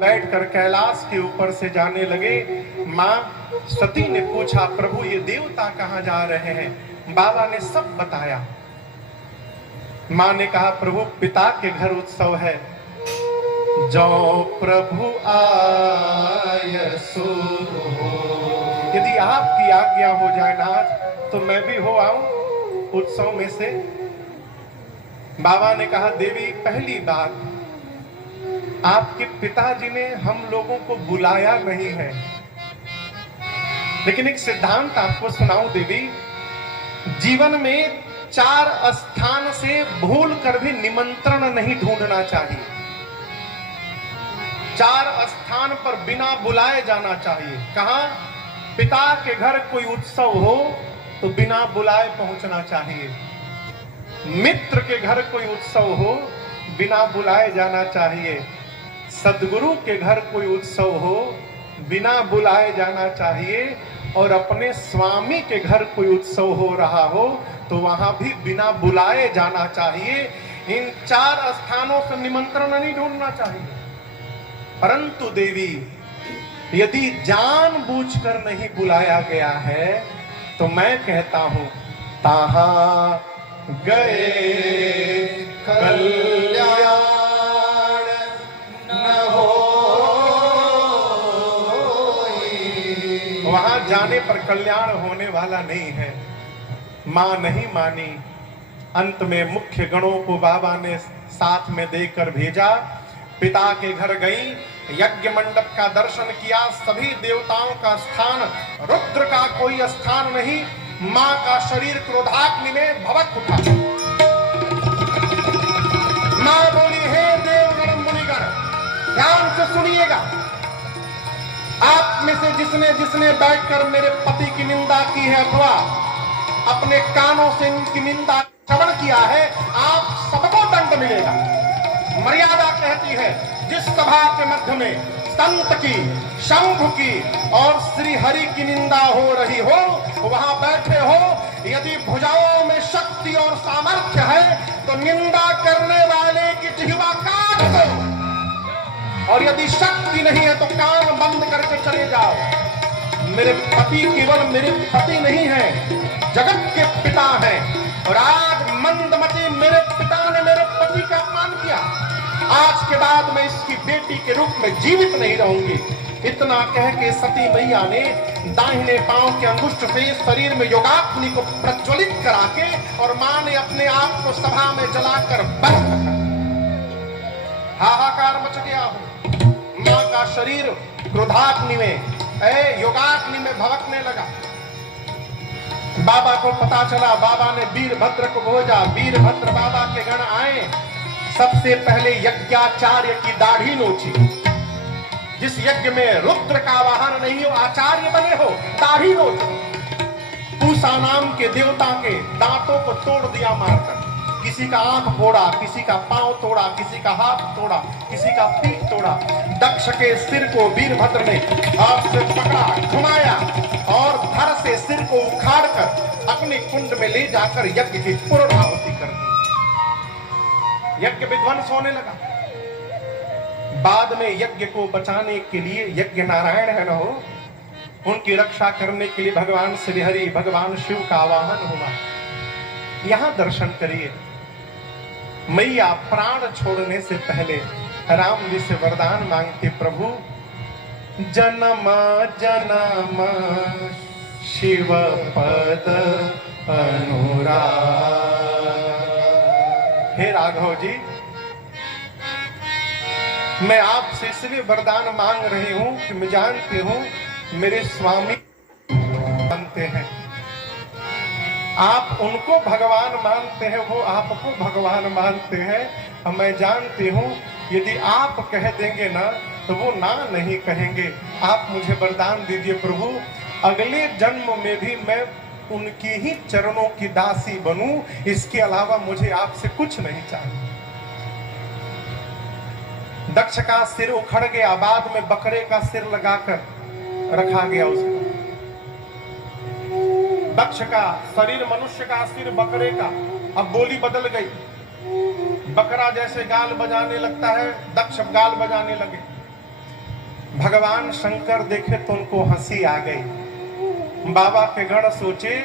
बैठकर कैलाश के ऊपर से जाने लगे। माँ सती ने पूछा, प्रभु ये देवता कहाँ जा रहे हैं? बाबा ने सब बताया। माँ ने कहा, प्रभु पिता के घर उत्सव है। जो प्रभु आय सो हो। यदि आपकी आज्ञा हो जाए नाथ तो मैं भी हो आऊं उत्सव में से। बाबा ने कहा, देवी पहली बात, आपके पिताजी ने हम लोगों को बुलाया नहीं है। लेकिन एक सिद्धांत आपको सुनाऊं देवी, जीवन में 4 स्थान से भूल कर भी निमंत्रण नहीं ढूंढना चाहिए। 4 स्थान पर बिना बुलाए जाना चाहिए। कहां? पिता के घर कोई उत्सव हो तो बिना बुलाए पहुंचना चाहिए। मित्र के घर कोई उत्सव हो बिना बुलाए जाना चाहिए। सदगुरु के घर कोई उत्सव हो बिना बुलाए जाना चाहिए। और अपने स्वामी के घर कोई उत्सव हो रहा हो तो वहां भी बिना बुलाए जाना चाहिए। इन 4 स्थानों से निमंत्रण नहीं ढूंढना चाहिए। परंतु देवी, यदि जानबूझकर नहीं बुलाया गया है तो मैं कहता हूं, ताहा गए कल्याण न हो। वहां जाने पर कल्याण होने वाला नहीं है। मां नहीं मानी। अंत में मुख्य गणों को बाबा ने साथ में देकर भेजा। पिता के घर गई, यज्ञ मंडप का दर्शन किया। सभी देवताओं का स्थान, रुद्र का कोई स्थान नहीं। मां का शरीर क्रोधाग्नि में भभक उठा। मां बोली, हे देवगण मुनिगण, ध्यान से सुनिएगा। आप में से जिसने जिसने बैठकर मेरे पति की निंदा की है अथवा अपने कानों से इनकी निंदा श्रवण किया है, आप सबको दंड मिलेगा। मर्यादा कहती है, जिस सभा के मध्य में संत की, शंभु की और श्री हरि की निंदा हो रही हो, वहां बैठे हो। यदि भुजाओं में शक्ति और सामर्थ्य है तो निंदा करने वाले की जिह्वा काट दो। और यदि शक्ति नहीं है तो कान बंद करके चले जाओ। मेरे पति केवल मेरे पति नहीं है, जगत के पिता हैं। और आज मंदमती मेरे पिता ने मेरे पति का अपमान किया। आज के बाद मैं इसकी बेटी के रूप में जीवित नहीं रहूंगी। इतना कह के सती मैया ने दाहिने पांव के अंगुष्ठ से शरीर में योगाग्नि को प्रज्वलित करा के और मां ने अपने आप को सभा में जलाकर बंद। हाहाकार मच गया हो। मां का शरीर क्रोधाग्नि में, योगाग्नि में भड़कने लगा। बाबा को पता चला। बाबा ने वीरभद्र को भेजा। वीरभद्र बाबा के गण आए। सबसे पहले यज्ञाचार्य की दाढ़ी नोची। जिस यज्ञ में रुद्र का वाहन नहीं हो, आचार्य बने हो, दाढ़ी नोची। पूसा नाम के देवता के दांतों को तोड़ दिया मारकर। किसी का आंख फोड़ा, किसी का पांव तोड़ा, किसी का हाथ तोड़ा, किसी का पीठ तोड़ा। दक्ष के सिर को वीरभद्र ने हाथ से पकड़ा, घुमाया और धड़ से सिर को उखाड़कर अपने कुंड में ले जाकर यज्ञ की पूर्णाहुति कर दी। यज्ञ विध्वंस होने लगा। बाद में यज्ञ को बचाने के लिए यज्ञ नारायण है न हो, उनकी रक्षा करने के लिए भगवान श्री हरि, भगवान शिव का आवाहन हुआ। यहां दर्शन करिए। मैया प्राण छोड़ने से पहले राम जी से वरदान मांगते, प्रभु जन्म जन्म शिव पद अनुराग। हे राघव जी, मैं आपसे इसलिए वरदान मांग रही हूं कि मैं जानती हूं मेरे स्वामी मानते हैं। आप उनको भगवान मानते हैं, वो आपको भगवान मानते हैं। मैं जानती हूं यदि आप कह देंगे ना तो वो ना नहीं कहेंगे। आप मुझे वरदान दीजिए प्रभु, अगले जन्म में भी मैं उनकी ही चरणों की दासी बनूं। इसके अलावा मुझे आपसे कुछ नहीं चाहिए। दक्ष का सिर उखड़ गया। बाद में बकरे का सिर लगाकर रखा गया उसको। दक्ष का शरीर मनुष्य का, सिर बकरे का। अब बोली बदल गई। बकरा जैसे गाल बजाने लगता है, दक्ष गाल बजाने लगे। भगवान शंकर देखे तो उनको हंसी आ गई। बाबा के गण सोचे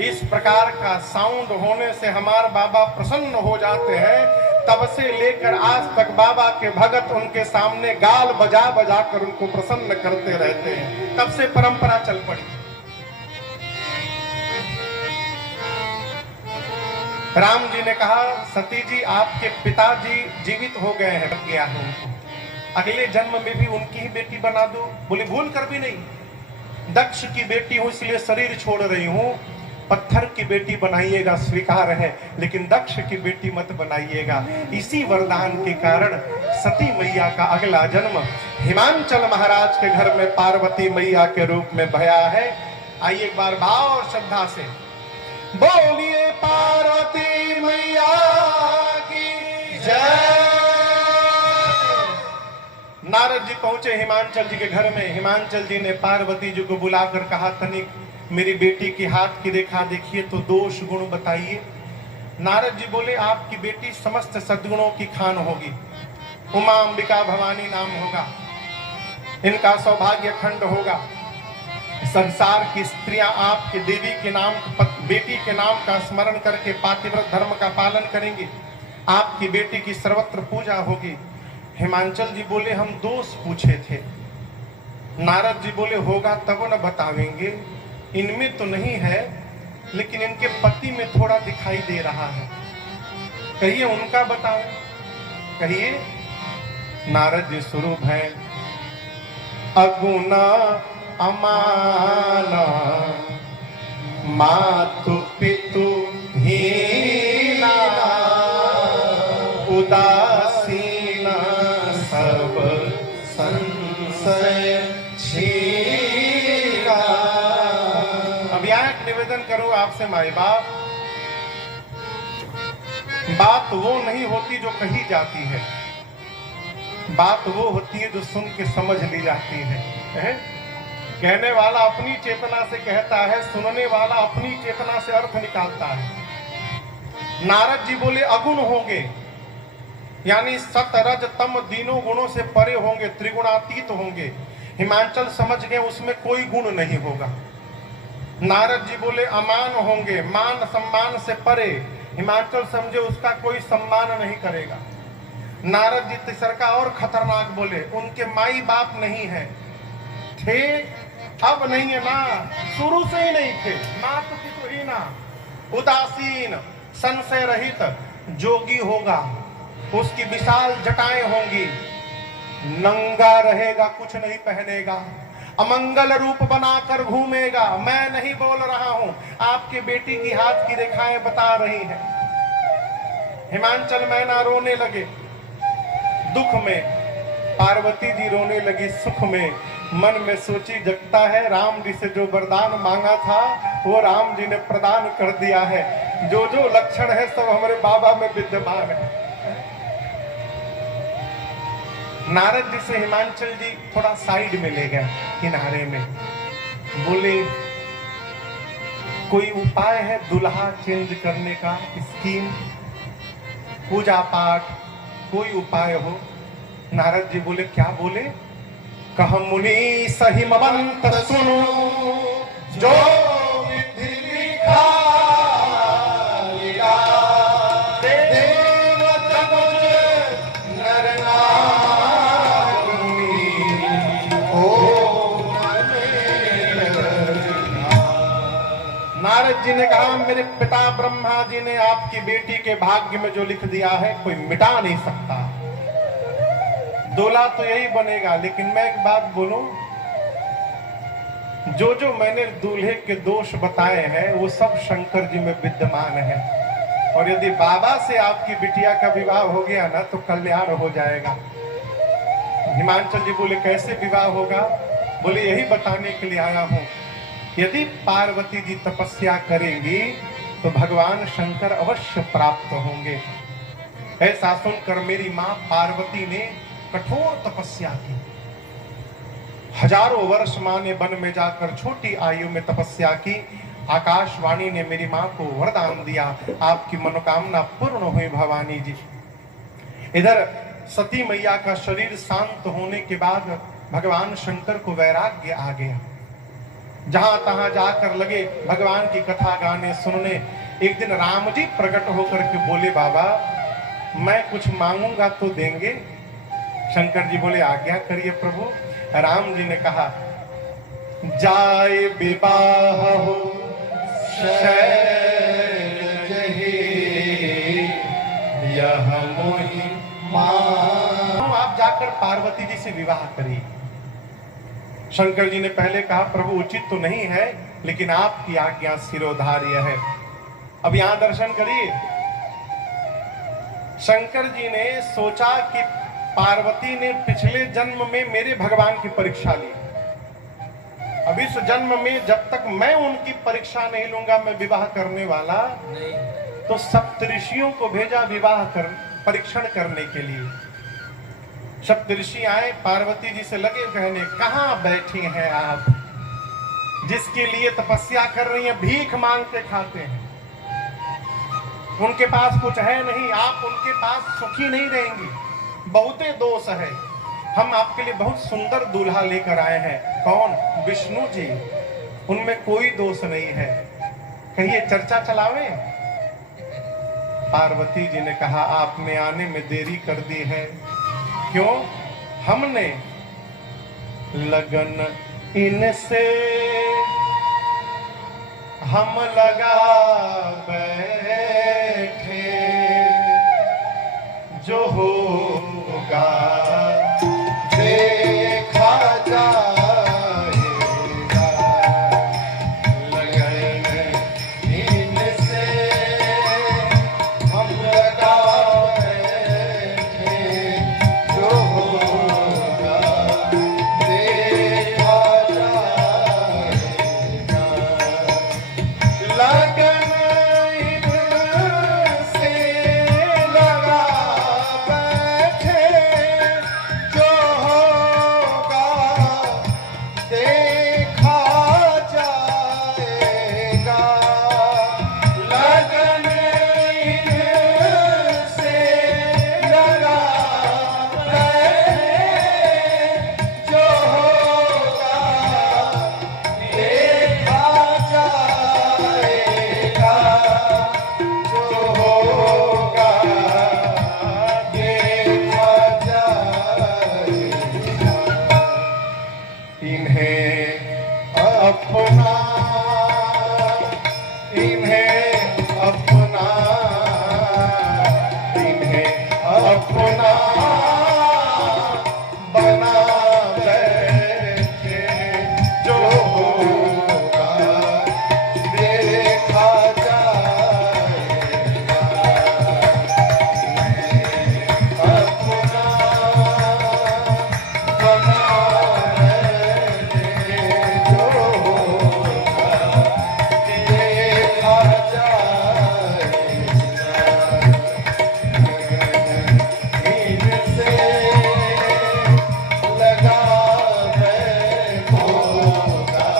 इस प्रकार का साउंड होने से हमारे बाबा प्रसन्न हो जाते हैं। तब से लेकर आज तक बाबा के भगत उनके सामने गाल बजा बजा कर उनको प्रसन्न करते रहते हैं। तब से परंपरा चल पड़ी। राम जी ने कहा, सती जी आपके पिताजी जीवित हो गए हैं, बच गया हूं, अगले जन्म में भी उनकी ही बेटी बना दो। बोले भूल कर भी नहीं, दक्ष की बेटी हूं इसलिए शरीर छोड़ रही हूं, पत्थर की बेटी बनाइएगा स्वीकार है, लेकिन दक्ष की बेटी मत बनाइएगा। इसी वरदान के कारण सती मैया का अगला जन्म हिमांचल महाराज के घर में पार्वती मैया के रूप में भया है। आइए एक बार भाव और श्रद्धा से बोलिए पार्वती मैया की जय। नारद जी पहुंचे हिमांचल जी के घर में। हिमांचल जी ने पार्वती जी को बुलाकर कहा, तनिक मेरी बेटी के हाथ की रेखा देखिए तो दोष गुण बताइए। नारद जी बोले, आपकी बेटी समस्त सद्गुणों की खान होगी, उमा अंबिका भवानी नाम होगा, इनका सौभाग्य खंड होगा, संसार की स्त्रियां आपके देवी के नाम, बेटी के नाम का स्मरण करके पातिव्रत धर्म का पालन करेंगे, आपकी बेटी की सर्वत्र पूजा होगी। हिमांचल जी बोले, हम दोष पूछे थे। नारद जी बोले, होगा तब न बतावेंगे, इनमें तो नहीं है लेकिन इनके पति में थोड़ा दिखाई दे रहा है, कहिए उनका बताओ, कहिए। नारद जी स्वरूप है अगुना अमाना मातु पितु हीना उदासीना सब संशय छीना। अब यहाँ एक निवेदन करो आपसे माई बाप, बात वो नहीं होती जो कही जाती है, बात वो होती है जो सुन के समझ ली जाती है। कहने वाला अपनी चेतना से कहता है, सुनने वाला अपनी चेतना से अर्थ निकालता है। नारद जी बोले अगुण होंगे, यानी सत रज तम तीनों गुणों से परे होंगे, त्रिगुणातीत होंगे। हिमांचल समझ गए उसमें कोई गुण नहीं होगा। नारद जी बोले अमान होंगे, मान सम्मान से परे, हिमांचल समझे उसका कोई सम्मान नहीं करेगा। नारद जी तीसरा और खतरनाक बोले, उनके माई बाप नहीं है, थे अब नहीं है ना, शुरू से ही नहीं थे, मातु पितु हीना उदासीन संशय रहित जोगी होगा, उसकी विशाल जटाएं होंगी, नंगा रहेगा, कुछ नहीं पहनेगा, अमंगल रूप बनाकर घूमेगा। मैं नहीं बोल रहा हूं, आपके बेटी की हाथ की रेखाएं बता रही हैं। हिमांचल मैना रोने लगे, दुख में पार्वती जी रोने लगी, सुख में। मन में सोची जगता है, राम जी से जो वरदान मांगा था वो राम जी ने प्रदान कर दिया है, जो जो लक्षण है सब हमारे बाबा में विद्यमान है। नारद जी से हिमांचल जी थोड़ा साइड में ले गए, किनारे में, बोले कोई उपाय है दुल्हा चेंज करने का, स्कीम, पूजा पाठ, कोई उपाय हो। नारद जी बोले, क्या बोले? कह मुनि सही मवंत सुनो, जो विधि लिखा देव तनुज नर नारी ओम नारद जी ने कहा, मेरे पिता ब्रह्मा जी ने आपकी बेटी के भाग्य में जो लिख दिया है कोई मिटा नहीं सकता, दूल्हा तो यही बनेगा। लेकिन मैं एक बात बोलूं, जो जो मैंने दूल्हे के दोष बताए हैं वो सब शंकर जी में विद्यमान है, और यदि बाबा से आपकी बिटिया का विवाह हो गया ना तो कल्याण हो जाएगा। हिमांचल जी बोले, कैसे विवाह होगा? बोले, यही बताने के लिए आया हूं, यदि पार्वती जी तपस्या करेंगी तो भगवान शंकर अवश्य प्राप्त होंगे। ऐसा सुनकर मेरी मां पार्वती ने कठोर तपस्या की, हजारों वर्ष मां ने वन में जाकर छोटी आयु में तपस्या की। आकाशवाणी ने मेरी मां को वरदान दिया, आपकी मनोकामना पूर्ण हुई भवानी जी। इधर सती मैया का शरीर शांत होने के बाद भगवान शंकर को वैराग्य आ गया। जहां तहां जाकर लगे भगवान की कथा गाने सुनने। एक दिन राम जी प्रकट होकर के बोले, बाबा मैं कुछ मांगूंगा तो देंगे? शंकर जी बोले, आज्ञा करिए प्रभु। राम जी ने कहा, जाए विवाह हो शैल जही, यह मोहि मान। आप जाकर पार्वती जी से विवाह करिए। शंकर जी ने पहले कहा, प्रभु उचित तो नहीं है, लेकिन आपकी आज्ञा शिरोधार्य है। अब यहां दर्शन करिए। शंकर जी ने सोचा कि पार्वती ने पिछले जन्म में मेरे भगवान की परीक्षा ली, अब इस जन्म में जब तक मैं उनकी परीक्षा नहीं लूंगा मैं विवाह करने वाला नहीं। तो सप्तऋषियों को भेजा विवाह कर परीक्षण करने के लिए। सप्तऋषि आए, पार्वती जी से लगे कहने, कहां बैठी हैं आप, जिसके लिए तपस्या कर रही हैं, भीख मांगते खाते हैं, उनके पास कुछ है नहीं, आप उनके पास सुखी नहीं रहेंगी, बहुते दोष है। हम आपके लिए बहुत सुंदर दूल्हा लेकर आए हैं। कौन? विष्णु जी, उनमें कोई दोष नहीं है, कहिए चर्चा चलावे। पार्वती जी ने कहा, आपने आने में देरी कर दी है। क्यों? हमने लगन इनसे हम लगा बैठे, जो होगा देखा जाएगा। लगन इनसे हम लगा बैठे, जो होगा देखा जाएगा। लगन इनसे लगा बैठे, जो होगा देखा जाएगा। लगन इनसे लगा बैठे, जो होगा देखा जाएगा। जो होगा देखा जाएगा। इन्हें अपना, इन्हें अपना, इन्हें अपना बना बैठे, जो होगा देखा जाएगा। अपना बना बैठे, जो होगा देखा जाएगा। इनसे लगा बैठो, होगा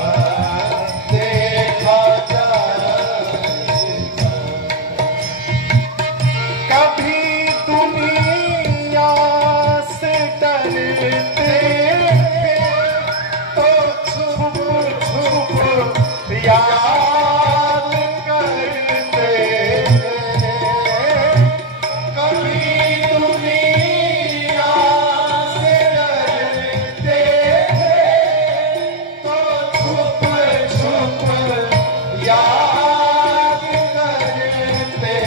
देखा जाएगा। कभी दुनिया से डरते तो छुप छुप याद करते। कभी दुनिया से डरते तो छुप छुप याद करते,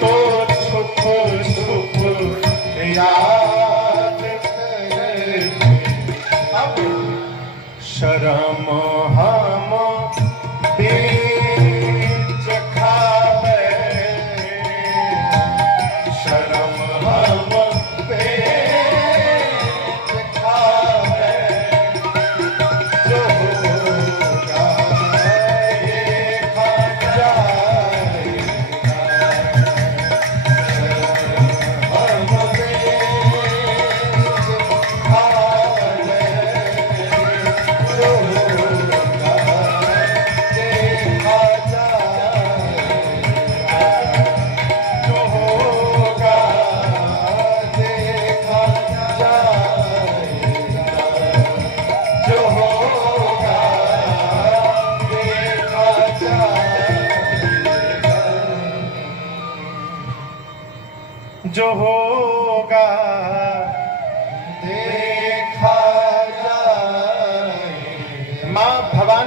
तो छुप छुप याद करते। अब शर्म हम बीच खावे, शर्म हम बीच खावे, जो होगा देखा जाएगा। शर्म हम बीच खावे, जो होगा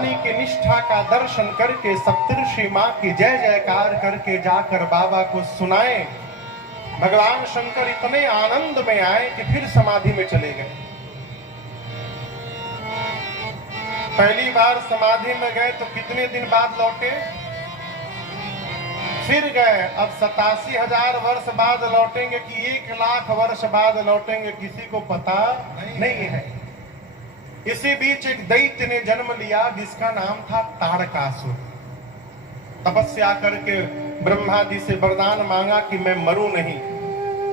रानी की निष्ठा का दर्शन करके सप्तऋषि मां की जय जयकार करके जाकर बाबा को सुनाए। भगवान शंकर इतने आनंद में आए कि फिर समाधि में चले गए। पहली बार समाधि में गए तो कितने दिन बाद लौटे? फिर गए। अब 87,000 वर्ष बाद लौटेंगे कि 1,00,000 वर्ष बाद लौटेंगे, किसी को पता नहीं है। इसी बीच एक दैत्य ने जन्म लिया जिसका नाम था तारकासुर। तपस्या करके ब्रह्मा जी से वरदान मांगा कि मैं मरूं नहीं।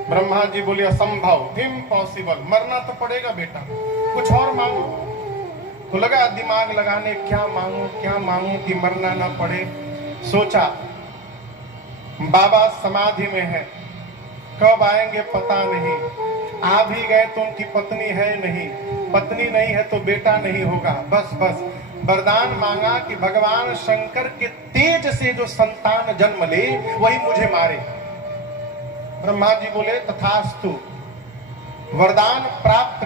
ब्रह्मा जी बोले असंभव, इम्पॉसिबल, मरना तो पड़ेगा बेटा, कुछ और मांगो। तो लगा दिमाग लगाने, क्या मांगू कि मरना ना पड़े। सोचा बाबा समाधि में है, कब आएंगे पता नहीं। आ भी गए तो उनकी पत्नी है नहीं, पत्नी नहीं है तो बेटा नहीं होगा। बस वरदान मांगा कि भगवान शंकर के तेज से जो संतान जन्म ले वही मुझे मारे। ब्रह्मा जी बोले तथास्तु, वरदान प्राप्त